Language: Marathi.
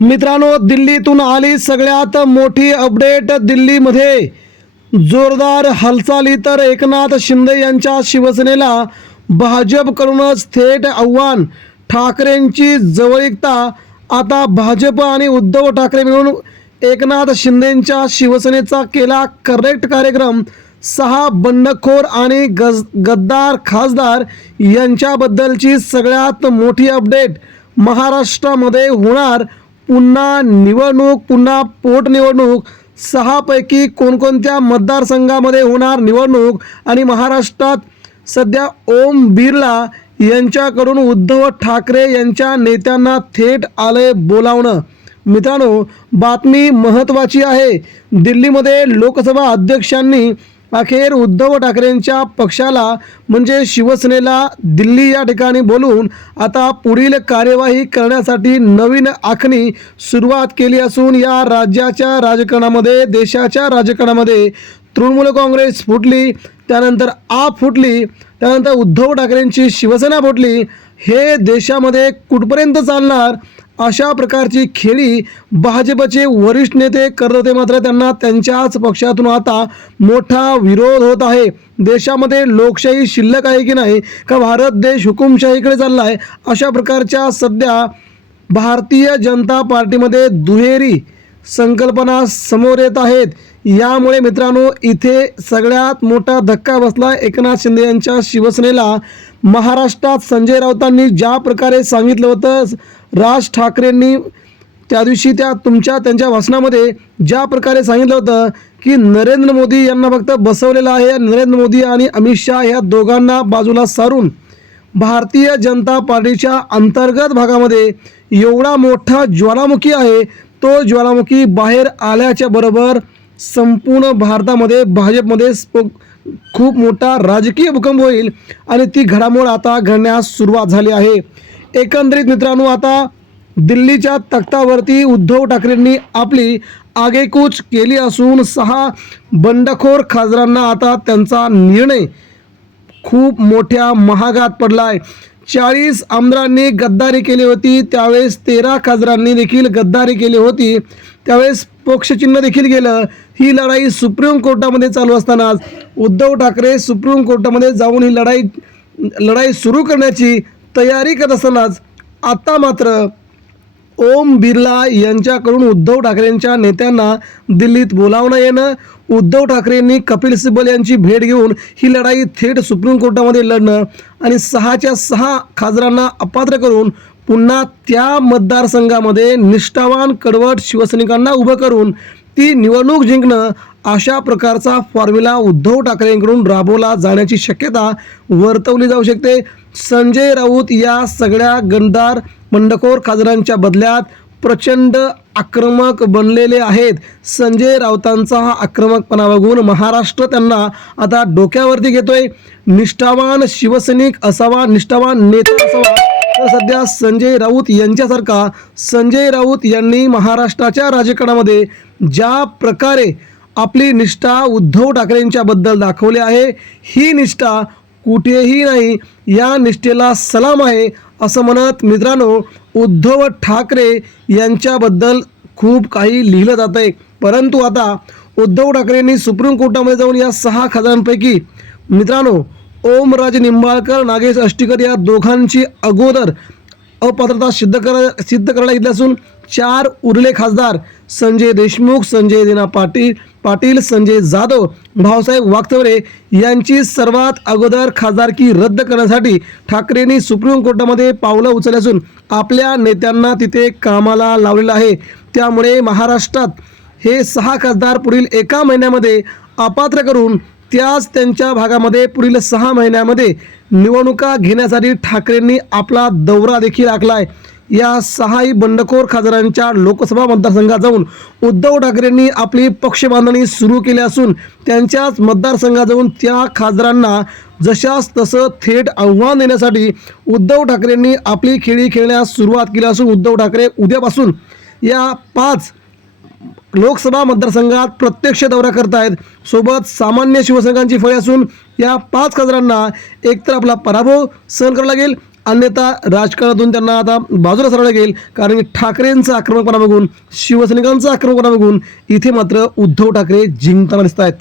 मित्रांनो, दिल्लीतून आली सगळ्यात मोठी अपडेट. दिल्लीमध्ये जोरदार हालचाली. तर एकनाथ शिंदे यांच्या शिवसेनेला भाजपकडूनच थेट आव्हान. ठाकरेंची जवळीकता. आता भाजप आणि उद्धव ठाकरे मिळून एकनाथ शिंदेंच्या शिवसेनेचा केला करेक्ट कार्यक्रम. 6 बंडखोर आणि गद्दार खासदार यांच्याबद्दलची सगळ्यात मोठी अपडेट. महाराष्ट्रामध्ये होणार पुन्हा निवडणूक, पुन्हा पोटनिवडणूक. 6 पैकी कोणकोणत्या मतदारसंघामध्ये होणार निवडणूक आणि महाराष्ट्रात सध्या ओम बिर्ला यांच्याकडून उद्धव ठाकरे यांच्या नेत्यांना थेट आले बोलावणं. मित्रांनो, बातमी महत्त्वाची आहे. दिल्लीमध्ये लोकसभा अध्यक्षांनी अखेर उद्धव ठाकरेंच्या पक्षाला म्हणजे शिवसेनेला दिल्ली या ठिकाणी बोलून आता पुढील कार्यवाही करण्यासाठी नवीन आखणी सुरुवात केली असून या राज्याच्या राजकारणामध्ये, देशाच्या राजकारणामध्ये तृणमूल काँग्रेस फुटली, त्यानंतर आप फुटली, त्यानंतर उद्धव ठाकरेंची शिवसेना फुटली. हे देशामध्ये कुठपर्यंत चालणार अशा प्रकारची खेळी भाजपचे वरिष्ठ नेते करत होते. मात्र त्यांना त्यांच्याच पक्षातून आता मोठा विरोध होत आहे. देशामध्ये लोकशाही शिल्लक आहे की नाही, का भारत देश हुकुमशाहीकडे चालला आहे, अशा प्रकारच्या सध्या भारतीय जनता पार्टीमध्ये दुहेरी संकल्पना समोर येत आहेत. यामुळे मित्रांनो, इथे सगळ्यात मोठा धक्का बसला एकनाथ शिंदे यांच्या शिवसेनेला. महाराष्ट्रात संजय राऊतांनी ज्या प्रकारे सांगितलं होतं, राज ठाकरेंनी त्या दिवशी त्यांच्या भाषणामध्ये ज्या प्रकारे सांगितलं होतं की नरेंद्र मोदी यांना फक्त बसवलेलं आहे. नरेंद्र मोदी आणि अमित शहा या दोघांना बाजूला सारून भारतीय जनता पार्टीच्या अंतर्गत भागामध्ये एवढा मोठा ज्वालामुखी आहे. तो ज्वालामुखी बाहेर आल्याच्या बरोबर संपूर्ण भारतामध्ये भाजपमध्ये खूप मोठा राजकीय भूकंप होईल आणि ती घडामोड आता घडण्यास सुरुवात झाली आहे. एकंदरीत मित्रांनो, आता दिल्लीच्या तख्तावरती उद्धव ठाकरेंनी आपली आगेकूच केली असून 6 बंडखोर खासदारांना आता त्यांचा निर्णय खूप मोठ्या महागात पडला आहे. 40 आमदारांनी गद्दारी केली होती, त्यावेळेस 13 खासदारांनी देखील गद्दारी केली होती, त्यावेळेस पक्षचिन्ह देखील गेलं. ही लढाई सुप्रीम कोर्टामध्ये चालू असतानाच उद्धव ठाकरे सुप्रीम कोर्टामध्ये जाऊन ही लढाई सुरू करण्याची तयारी करत असतानाच आता मात्र ओम बिर्ला यांच्याकडून उद्धव ठाकरेंच्या नेत्यांना दिल्लीत बोलावणं येणं, उद्धव ठाकरेंनी कपिल सिब्बल यांची भेट घेऊन ही लढाई थेट सुप्रीम कोर्टामध्ये लढणं आणि 6च्या 6 खासदारांना अपात्र करून पुन्हा त्या मतदारसंघामध्ये निष्ठावान कडवट शिवसैनिकांना उभं करून ती निवडणूक जिंकणं, अशा प्रकारचा फॉर्म्युला उद्धव ठाकरेंकडून राबवला जाण्याची शक्यता वर्तवली जाऊ शकते. संजय राऊत या सगळ्या गद्दार बंडखोर खासदारांच्या बदल्यात प्रचंड आक्रमक बनलेले आहेत. संजय राऊतांचा हा आक्रमकपणा बघून महाराष्ट्र त्यांना आता डोक्यावरती घेतोय. निष्ठावान शिवसैनिक असावा, निष्ठावान नेता असावा. तर सध्या संजय राऊत यांच्यासारखा संजय राऊत यांनी महाराष्ट्राच्या राजकारणामध्ये ज्या प्रकारे आपली निष्ठा उद्धव ठाकरेंच्याबद्दल दाखवली आहे, ही निष्ठा कुठेही नाही. या निष्ठेला सलाम आहे असं म्हणत मित्रांनो, उद्धव ठाकरे यांच्याबद्दल खूप काही लिहिलं जात आहे. परंतु आता उद्धव ठाकरेंनी सुप्रीम कोर्टामध्ये जाऊन या 6 खासदारांपैकी मित्रांनो ओमराजे निंबाळकर, नागेश अष्टीकर या दोघांची अगोदर अपात्रता सिद्ध करायला घेतली असून 4 उरले खासदार संजय देशमुख, संजय दिना पाटील, संजय जाधव, भाऊसाहेब वागचौरे यांची सर्वात अगोदर खासदारकी रद्द करण्यासाठी ठाकरेंनी सुप्रीम कोर्टामध्ये पावलं उचलली असून आपल्या नेत्यांना तिथे कामाला लावलेलं आहे. त्यामुळे महाराष्ट्रात हे 6 खासदार पुढील 1 महिन्यामध्ये अपात्र करून त्यांच्या भागामध्ये पुढील 6 महिन्यामध्ये निवडणुका घेण्यासाठी ठाकरेंनी आपला दौरा देखील आखला आहे. या 6 बंडखोर खासदारांच्या लोकसभा मतदारसंघात जाऊन उद्धव ठाकरेंनी आपली पक्ष बांधणी सुरू केली असून त्यांच्याच मतदारसंघात जाऊन त्या खासदारांना जशास तसं थेट आव्हान देण्यासाठी उद्धव ठाकरेंनी आपली खेळी खेळण्यास सुरुवात केली असून उद्धव ठाकरे उद्यापासून या 5 लोकसभा मतदारसंघात प्रत्यक्ष दौरा करत आहेत. सोबत सामान्य शिवसैनिकांची फळी असून या 5 खासदारांना एकतर आपला पराभव सहन करावा लागेल अन्यथा राजकारणातून त्यांना आता बाजूला सरळ लागेल, कारण की ठाकरेंचा आक्रमकपणा बघून, शिवसैनिकांचा आक्रमकपणा बघून इथे मात्र उद्धव ठाकरे जिंकताना दिसत आहेत.